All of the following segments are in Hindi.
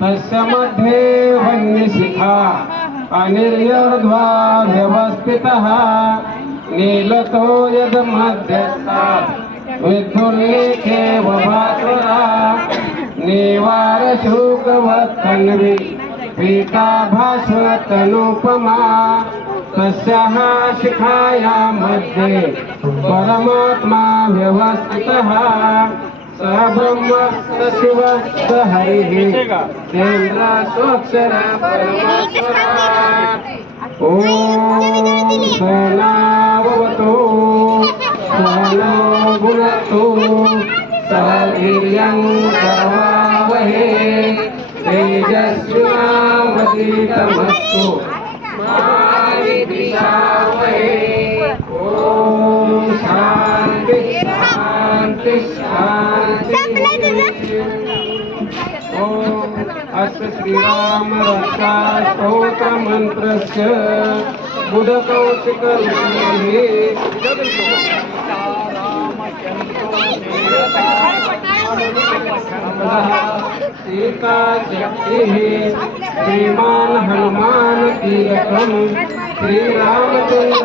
तस्य मध्ये वन्यशिखा अनिर्यर्ध्वा व्यवस्थितः नीलतो यद्मध्यस्था। निवारशुकवत्तन्वी पीता भास्वतनुपमा तस्याः शिखाया मध्ये परमात्मा व्यवस्थितः। स ब्रह्म स शिव स हरिः चन्द्र स्वक्षर परमेश्वरा ॐ सहनावतु सहनो भुनक्तु सह करवावहे तेजस्विनावतीतमस्तु ॐ शान्ति शान्ति। अस श्रीराम रक्षा स्तोत्र मंत्रस्य बुधकौशिक सीता शक्तिः श्रीमान् हनुमान् कीलकम् श्रीरामचन्द्र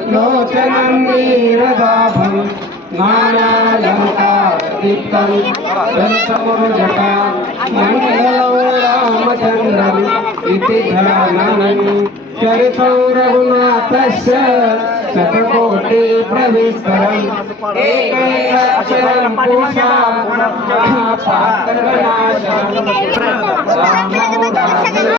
लोचनं नीरदाभं नानालङ्कारदीप्तं दन्तमुर्जटा मण्डलं रामचन्द्रम् इति ध्यानम् चरितं रघुनाथस्य शतकोटिप्रविस्तरम् एकैकाक्षरं पूषा पात्रनाशम्